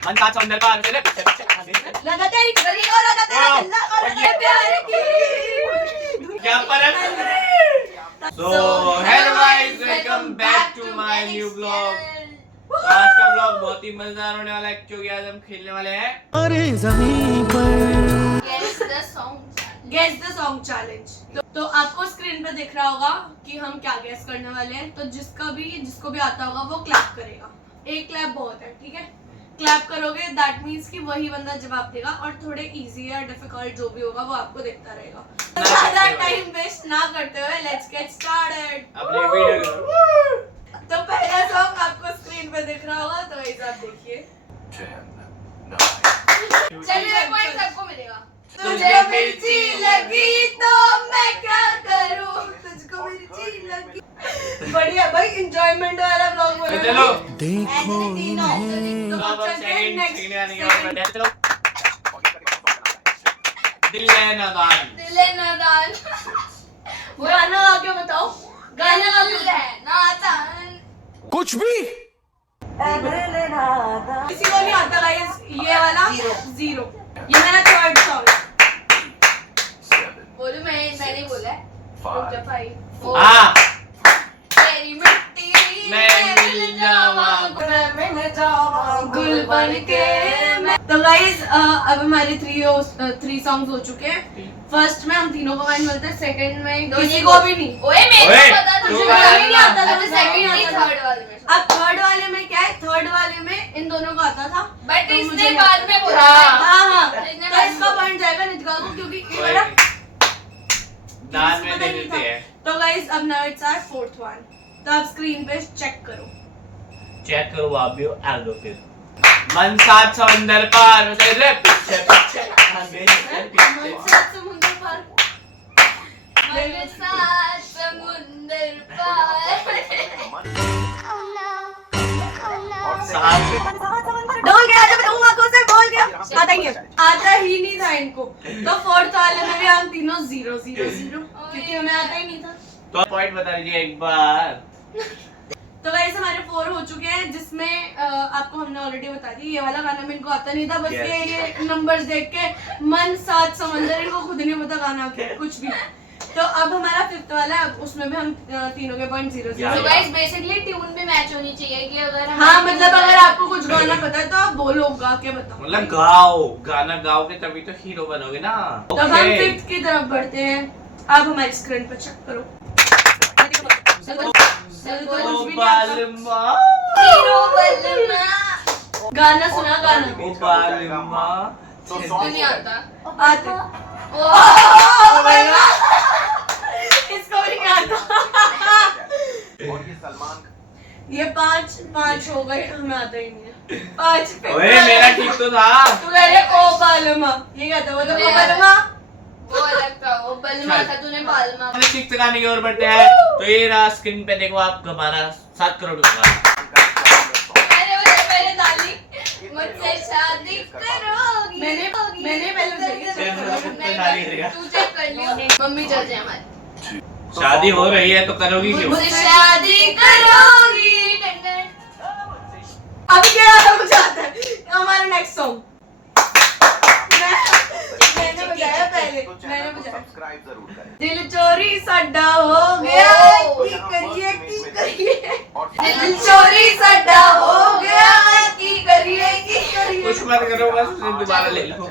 मन साथ समुंदर पार तेरे पीछे पीछे लगा तेरी गली और लगा तेरा दिल और लगा प्यार की क्या पर है। So hello guys, welcome back to my new blog. आज का ब्लॉग बहुत ही मजेदार होने वाला है क्योंकि आज हम खेलने वाले हैं अरे जमीन पर गेस द सॉन्ग चैलेंज। तो आपको स्क्रीन पे दिख रहा होगा कि हम क्या गेस करने वाले हैं। तो जिसको भी आता होगा वो क्लैप करेगा। एक क्लैप बहुत है, ठीक है। क्लैप करोगे दैट मींस कि वही बंदा जवाब देगा और थोड़े इजी या डिफिकल्ट जो भी होगा वो आपको देखता रहेगा। ज्यादा टाइम वेस्ट ना करते हुए लेट्स गेट स्टार्टेड। अपनी वीडियो। तो पहला सॉन्ग आपको स्क्रीन पे दिख रहा होगा, तो इसे आप देखिए। चलिए पॉइंट सबको मिलेगा। तुझे मिर्ची लगी तो मैं क्या करूं, तुझको मिर्ची लगी। बढ़िया भाई, एंजॉयमेंट वाला ब्लॉग बना। चलो देखो इन्हें तो अब चलते हैं नेक्स्ट। चलो दिल है नादान। दिले नादान। वो गाना गा के बताओ। गाना गा के नादान। कुछ भी किसी को नहीं आता गाइस ये वाला जीरो। ये मेरा थर्ड सॉन्ग है। बोलो मैंने बोला है। रुक जा भाई। हाँ तेरी मिट्टी मैं मिल जाऊंगा। मैं जाऊंगा गुल बनके। तो गाइस अब हमारे थ्री सॉन्ग्स हो चुके हैं। फर्स्ट में हम तीनों को पॉइंट मिलते हैं, सेकंड में किसी को भी नहीं। ओए मेरे को पता था। तुझे नहीं आता था, अच्छा सेकंड थर्ड वाले में। अब थर्ड वाले में क्या है, थर्ड वाले में इन दोनों को आता था बट तो इसने मुझे बाद में बोला। हाँ इसने तो बाद इसका में पॉइंट जाएगा नितिका को क्योंकि ये वाला दान में दे देते हैं। तो गाइस अब now it's our fourth one. तो आप स्क्रीन पे चेक करो। चेक करो आप भी आगे फिर मन साथ समुंदर पार तेरे पीछे पीछे मन साथ समुंदर पार। मन साथ समुंदर पार। डोल गया जब तुम आंखों से बोल गया। आता ही नहीं था इनको। तो फोर्थ वाले में भी हम तीनों 0-0-0 क्योंकि हमें आता ही नहीं था। तो पॉइंट बता दीजिए एक बार। तो गाइस हमारे 4 हो चुके हैं, जिसमें आपको हमने ऑलरेडी बता दी ये वाला गाना में इनको आता नहीं था। बस ये नंबर्स देख के मन साथ समंदर, इनको खुद नहीं पता गाना क्या कुछ भी। तो अब हमारा फिफ्थ वाला है, अब उसमें भी हम तीनों के पॉइंट 0-0। तो गाइस बेसिकली ट्यून भी मैच होनी चाहिए कि अगर हाँ मतलब अगर आपको कुछ गाना पता है तो आप बोलो, गा के बताओ। मतलब गाओ, गाना गाओगे तभी तो हीरो बनोगे ना। तो अब हम फिफ्थ की तरफ बढ़ते हैं। आप हमारी स्क्रीन पर चेक करो। ओ बालमा, हीरो बलमा। गाना सुना गाना। ओ बालमा, इसको नहीं आता। आते इसको भी नहीं आता। ये पांच हो गए, हमें आता ही नहीं है। 5 पे ओए मेरा ठीक तो था। तू कह रहे ओ बालमा, ये क्या था? वो तो ओ बालमा। वो अलग था, वो बलमा था, तूने बालमा। हम सिक्स्थ गाने की ओर बढ़ते हैं। तो ये रहा स्क्रीन पे, देखो आप हमारा 7 करोड़ का गाना। अरे वो पहले ताली मुझसे शादी करोगी। मैंने पहले बताइए। तू चेक कर लियो। मम्मी चल जाए हमारी। शादी हो रही है तो करोगी क्यों? मुझसे शादी करोगी। अभी क्या आता मुझे आता है। हमारा नेक्स्ट सॉन्ग मैंने बजाया पहले, मैंने बजाया। दिल चोरी साडा हो गया, की करिए की करिए। दिल चोरी साडा हो गया, की करिए की करिए। कुछ मत करो, बस दोबारा ले लो।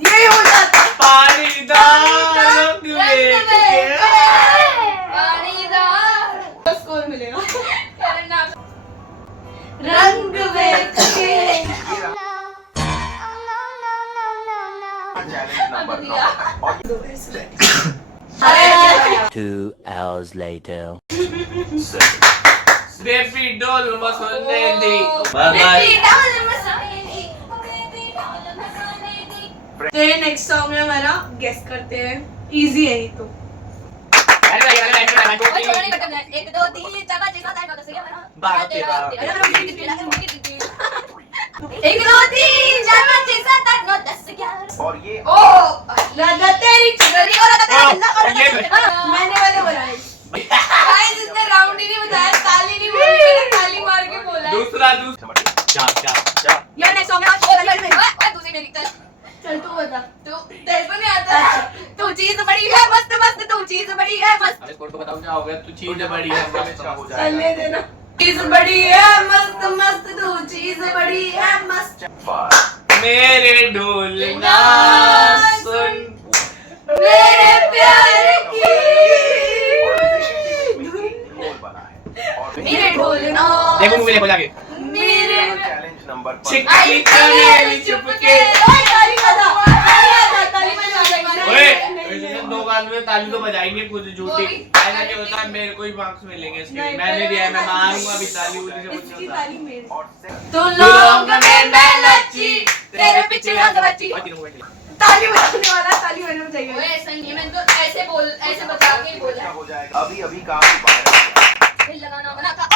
यही हो जाता है। पानीदार रंग लेके पानीदार स्कोर मिलेगा। करना। रंग वेख के 2 hours later. बेबी डॉल मसोने दी। Bye bye. तो ये नेक्स्ट सॉन्ग है हमारा, गेस करते हैं। इजी है ये तो। वो छोड़ नहीं करते। 1 2 3 4 5 6 7 8 9 10 11 बारह, 12 तेरह। 1 2 3 4 5 6 7 8 9 10 11। और ये ओ लगा तेरी गरी और लगा तेरा बंदा और ये मैंने वाले बोला है। गाइस इसने राउंड ही नहीं बताया, ताली नहीं बोली, मैंने ताली मार के बोला है। दूसरा यार नेक्स्ट सॉन्ग है दूसरी मेरी चल चल तू बता तू तेरे को नहीं आता तू चीज बड़ी है मस्त मस्त तू चीज बड़ी है मस्त अरे स्कोर तो बताओ क्या हो गया? तू चीज बड़ी है चलने देना चीज बड़ी है मस्त मस्त तू चीज बड़ी है मस्त मेरे ढोलना सुन मेरे प्यार की मेरे ढोलना देखो मूवी देखो जाके मेरे चैलेंज नंबर 5 चिक्की चमेली चुपके ओए ताली बजा ताली बजा ओए इसने दो गाल में ताली तो बजाएंगे खुद झूठी ऐसा नहीं होता मेरे को ही मार्क्स मिलेंगे इसके नहीं, मैंने दिया है मैं पहले मारूंगा अभी ताली उल्टी से कुछ इसकी नहीं होता ताली मेरी और तो लोग में मैं नची तेरे पीछे रंग बची ताली बजाने वाला ताली बजाना ओए चाहिए ऐसा नहीं है मैंने तो ऐसे बोल ऐसे बता के ही बोला हो जाएगा अभी अभी काफी बाहर दिल लगाना मना था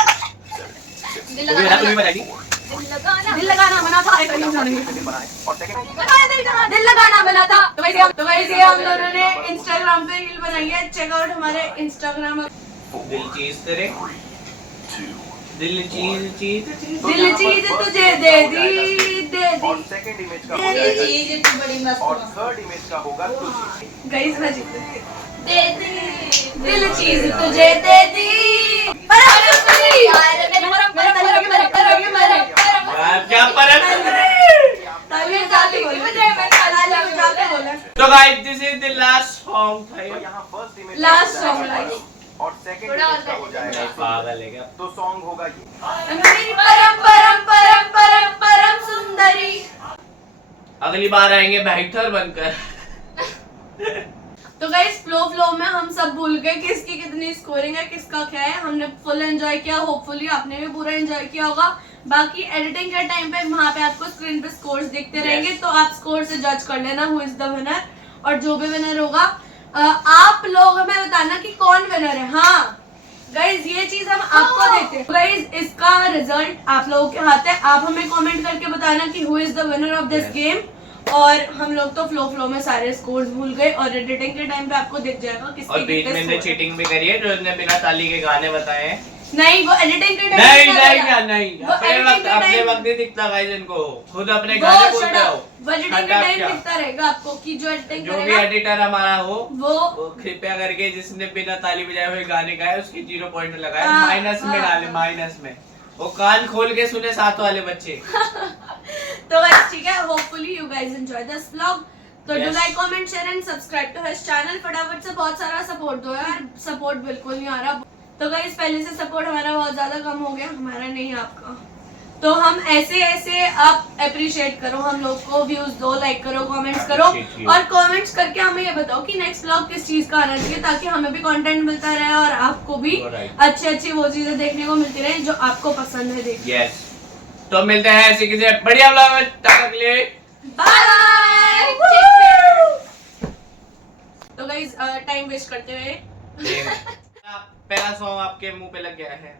दिल तो मेरा तुम्हें लगाना बताएगी दिल लगाना मना था ऐसा नहीं जानेंगे बनाए और सेकंड दिल लगाना मना था तो वैसे हम दोनों ने इंस्टाग्राम पे रील बनाई है चेकआउट हमारे इंस्टाग्राम दिल चीज तेरे दिल चीज दिल चीज तुझे दे दी और सेकंड इमेज का हो ये जाएगा चीज तो बड़ी मस्त और है। थर्ड इमेज का होगा तुझे गाइस मैं जीत गई। दे दी दिल चीज तुझे दे दी पर यार मैं मरम क्या परख ताली बजा के बोलो ताली बजा के बोलो तो guys this is the last song था तो यहाँ first image Last song, guys. और सेकंड थोड़ा इमेज का और हो जाएगा पागल है क्या तो सॉन्ग होगा ये मेरी परम परम परम परम परम सुंदरी अगली बार आएंगे बेहतर बनकर तो गाइस फ्लो में हम सब भूल गए किसकी कितनी स्कोरिंग है किसका क्या है हमने फुल एंजॉय किया होपफुली आपने भी पूरा एंजॉय किया होगा बाकी एडिटिंग के टाइम पे वहाँ पे आपको स्क्रीन पे स्कोर्स दिखते रहेंगे तो आप स्कोर से जज कर लेना हु इज द विनर और जो भी विनर होगा आप लोग हमें बताना कि कौन विनर है हाँ गाइज ये चीज हम आपको देते हैं गाइज इसका रिजल्ट आप लोगों के हाथ है आप हमें कमेंट करके बताना कि who is the winner of this game और हम लोग तो फ्लो में सारे स्कोर्स भूल गए और एडिटिंग के टाइम पे आपको दिख जाएगा और किसके बीच में कितने ने score चीटिंग भी करी है जो इसने बिना ताली के गाने बताए हैं नहीं वो एडिटिंग के टाइम नहीं नहीं क्या नहीं वो editing के अपने time- वक्त नहीं दिखता गाइस इनको खुद अपने वो गाने बोलते shut हो up, वो एडिटिंग के Shut up टाइम क्या? दिखता रहेगा आपको कि जो एडिटिंग जो भी करेगा एडिटर हमारा हो वो वो कृपया करके जिसने बिना ताली बजाए हुए गाने गाए उसकी 0 पॉइंट लगाए हाँ, माइनस में हाँ, डाले हाँ। माइनस में वो कान खोल के सुने साथ वाले बच्चे तो गाइस ठीक है hopefully you guys enjoy this vlog तो do Yes. Like comment share and subscribe to his channel फटाफट से बहुत सारा सपोर्ट दो यार सपोर्ट बिल्कुल नहीं आ रहा तो गाइस पहले से सपोर्ट हमारा बहुत ज्यादा कम हो गया हमारा नहीं आपका तो हम ऐसे आप अप्रिशिएट करो हम लोग को व्यूज दो लाइक करो कमेंट्स करो Appreciate you. और कमेंट्स करके हमें ये बताओ कि नेक्स्ट व्लॉग किस चीज का आना चाहिए ताकि हमें भी कंटेंट मिलता रहे और आपको भी Alright. अच्छी वो चीजें देखने को मिलती रहे जो आपको पसंद है देखने यस तो मिलते हैं ऐसे किसी बढ़िया व्लॉग में तब तक के लिए बाय तो गाइस टाइम वेस्ट करते हुए पहला सॉन्ग आपके मुंह पे लग गया है